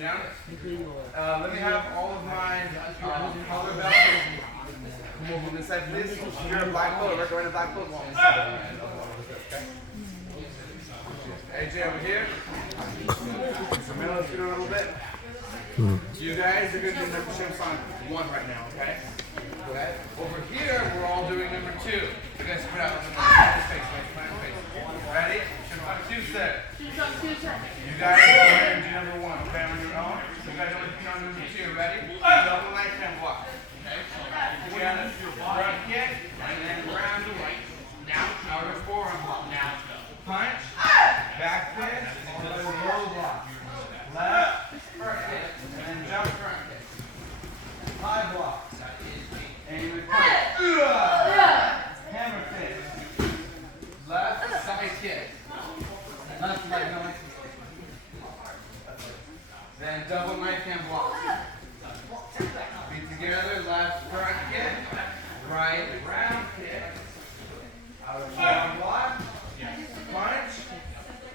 down. Let me have all of my color belts. Come over this side, please. You're a black belt. We're going to black belt. Okay. AJ over here. So let's do a little bit. You guys are going to do number shifts on 1 right now, okay? Okay. Over here, we're all doing number 2. You guys spread out with the face. Ready? Shift on 2 set. You guys are going to do number 1, okay, on your own. You guys always be on number 2. Ready? Double knife hand block. Okay? Together, front kick, and then round to right. Now, outer forearm block. Now, punch, back fist, all the way to low block. Left, front kick, and then jump front kick. High block. And with punch. Hammer fist. Left, side kick. Left leg, no. Then double knife hand block. Feet together, left front kick, right round kick. Out of forearm block. Punch.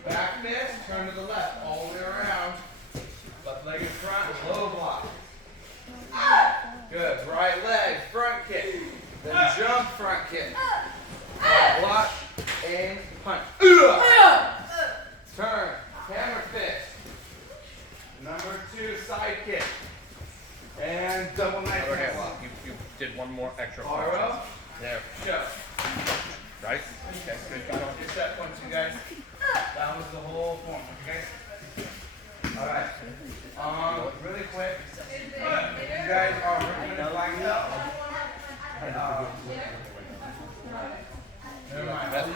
Back fist, turn to the left, all the way around. Left leg in front, low block. Good. Right leg, front kick. Then jump front kick. Block and punch. Turn. Hammer fist. Number 2, side kick. And double knife hand block. You did one more extra. RO. There. Shove. Right? Okay, good. Got on. Get that punch, you guys. That was the whole form, okay? Alright. Really quick. You guys are working in black belt. Never mind. All of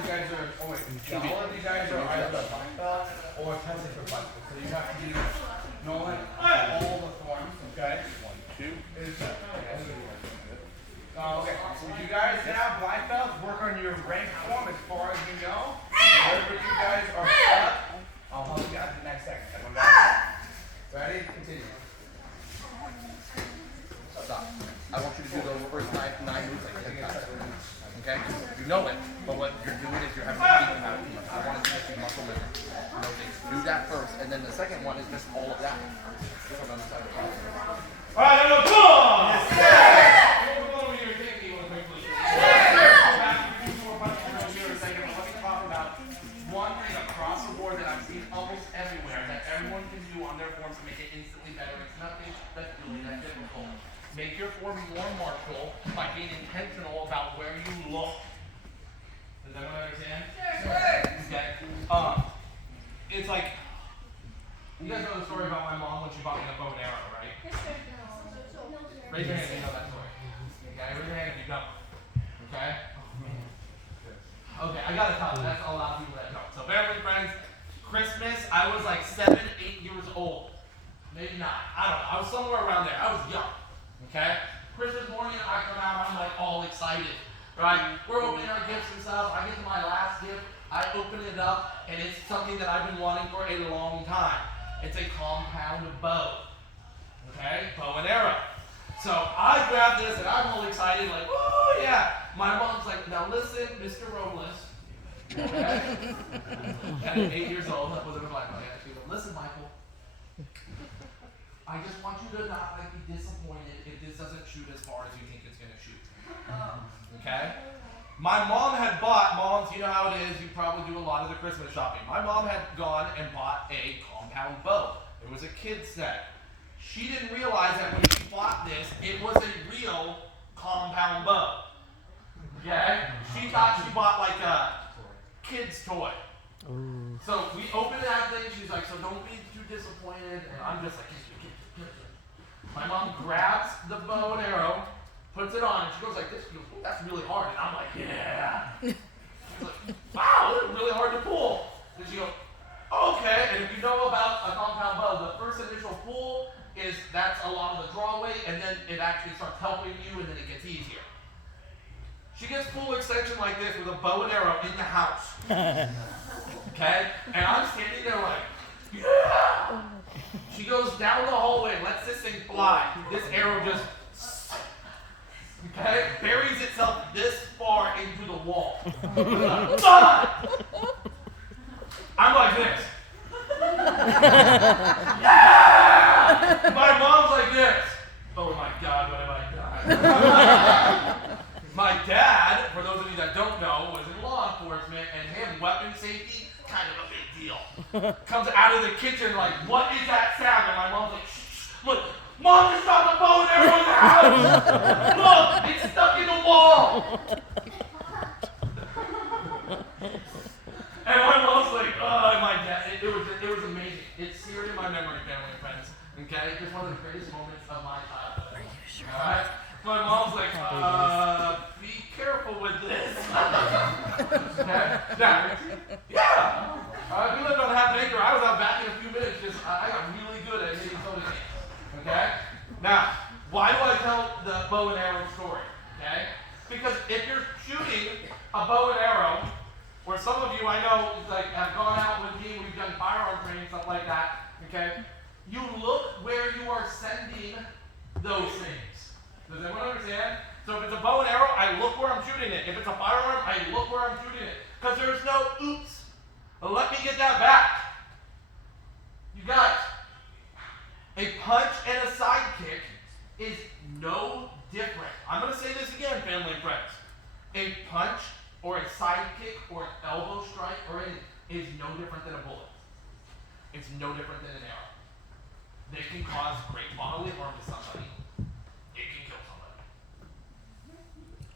you guys are either black belt or tested for black belt. So you have to do Nolan all the forms, okay? 1, 2. Okay, so you guys now, black belts, work on your rank form as far as you know. Wherever you guys are stuck, I'll help you out the next second. Everyone got it? Ready? Continue. Stop. I want you to do those first 9 moves like 10 times. Okay? You know it, but what you're doing is you're having to think about it too much. I want to see if you muscle memory. You know things. Do that first, and then the second one is just all of that. Just on the other side of the problem. All right, now come on! Yes, sir! One thing across the board that I've seen almost everywhere that everyone can do on their forms to make it instantly better. It's nothing that's really that difficult. Make your form more martial by being intentional about where you look. Does everyone understand? Okay. It's like, you guys know the story about my mom when she bought me a bow and arrow, right? Raise your hand if you know that story. Okay, raise your hand if you don't. Okay? Okay, I gotta tell you, that's a lot of people that don't. So bear with me, friends. Christmas, I was like 7, 8 years old. Maybe not. I don't know. I was somewhere around there. I was young. Okay? Christmas morning, I come out, I'm like all excited. Right? We're opening our gifts and stuff. I get to my last gift. I open it up, and it's something that I've been wanting for a long time. It's a compound bow. Okay? Bow and arrow. So I grab this, and I'm all excited, like, woo, yeah. My mom's like, now listen, Mr. Robles. Okay? At 8 years old, that wasn't a black man. She goes, listen, Michael. I just want you to not be disappointed if this doesn't shoot as far as you think it's going to shoot. Okay? My mom had bought, moms, you know how it is, you probably do a lot of the Christmas shopping. My mom had gone and bought a compound bow. It was a kid's set. She didn't realize that when she bought this, it was a real compound bow. Okay? She thought she bought like a kid's toy. So we opened that thing, she's like, so don't be too disappointed. And I'm just like, my mom grabs the bow and arrow, puts it on, and she goes like this. She goes, oh, that's really hard. And I'm like, yeah. She's like, wow, it's really hard to pull. And she goes, okay. And if you know about a compound bow, the first initial pull is that's a lot of the draw weight, and then it actually starts helping you, and then it gets easier. She gets full extension like this with a bow and arrow in the house. Okay? And I'm standing there like, yeah! She goes down the hallway and lets this thing fly. This arrow just, okay, buries itself this far into the wall. I'm like this. Yeah! My dad, for those of you that don't know, was in law enforcement, and him, weapon safety, kind of a big deal. Comes out of the kitchen like, what is that sound? And my mom's like, shh, look, Mom just found the bow and arrow in the house! Look, it's stuck in the wall! And my mom's like, oh, my dad, it was amazing. It's seared in my memory, family and friends. Okay? Just one of the greatest moments of my childhood. Are you sure? Alright? My mom's like, be careful with this. Okay? Now, yeah. We lived on half an acre. I was out back in a few minutes. I got really good at hitting soda cans. Okay? Now, why do I tell the bow and arrow story? Okay? Because if you're shooting a bow and arrow, or some of you I know like have gone out with me, we've done firearm training, stuff like that, okay? You look where you are sending those things. Does everyone understand? So if it's a bow and arrow, I look where I'm shooting it. If it's a firearm, I look where I'm shooting it. Because there's no oops. Let me get that back. You guys, a punch and a side kick is no different. I'm going to say this again, family and friends. A punch or a side kick or an elbow strike or anything is no different than a bullet. It's no different than an arrow. They can cause great bodily harm to somebody. It can kill somebody.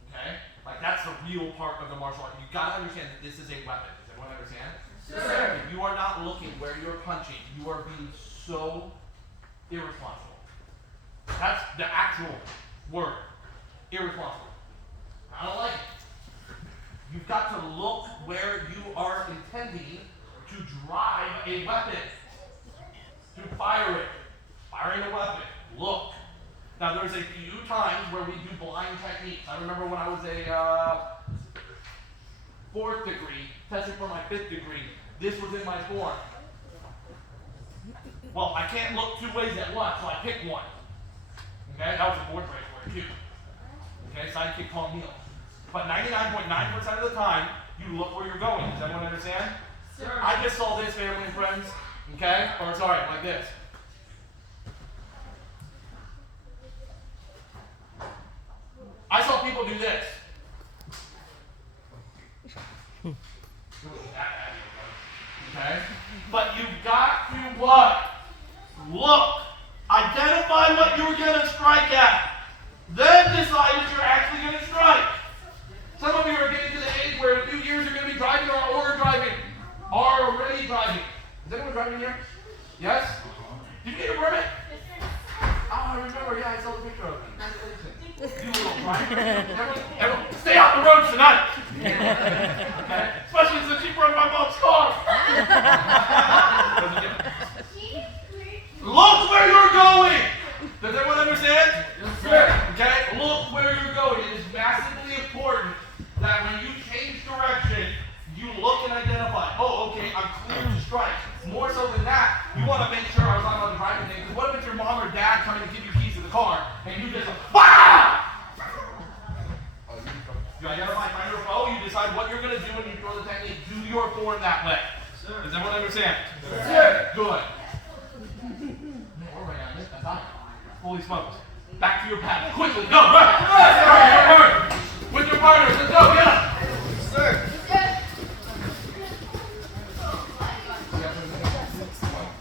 Okay? Like that's the real part of the martial art. You gotta understand that this is a weapon. Does everyone understand? Sure. If you are not looking where you're punching, you are being so irresponsible. That's the actual word. Irresponsible. I don't like it. You've got to look where you are intending to drive a weapon. To fire it. Firing a weapon. Look. Now there's a few times where we do blind techniques. I remember when I was a 4th degree, testing for my 5th degree, this was in my form. Well, I can't look 2 ways at once, so I picked one. Okay, that was a 4th grade for it too. Okay, sidekick palm heel. But 99.9% of the time, you look where you're going. Does everyone understand? Sure. I just saw this, family and friends. Okay? Or sorry, like this. I saw people do this. Okay? But you've got to what? Look. Identify what you're going to strike at. Then decide if you're actually going to strike. Some of you are getting to the age where in a few years you're going to be driving or driving. Are already driving. Is anyone driving here? Yes? Did you get a permit? Oh, I remember. Yeah, I saw the picture of you. You little driver. Everyone, stay off the roads tonight. Okay? Especially since you broke my mom's car. Look where you're going. Does everyone understand? Yes, sir. Okay? Look where you're going. It is massively important that when you change direction, you look and identify. Oh, okay, I'm clear to strike. More so than that, you want to make sure I was not on the driving thing. Because what if it's your mom or dad coming to give you keys to the car and you just You identify find your foe, you decide what you're going to do when you throw the technique. Do your form that way. Sir. Does everyone understand? Sir. Good. Holy smokes. Back to your path. Quickly. Go. Run. With your partners. Let's go.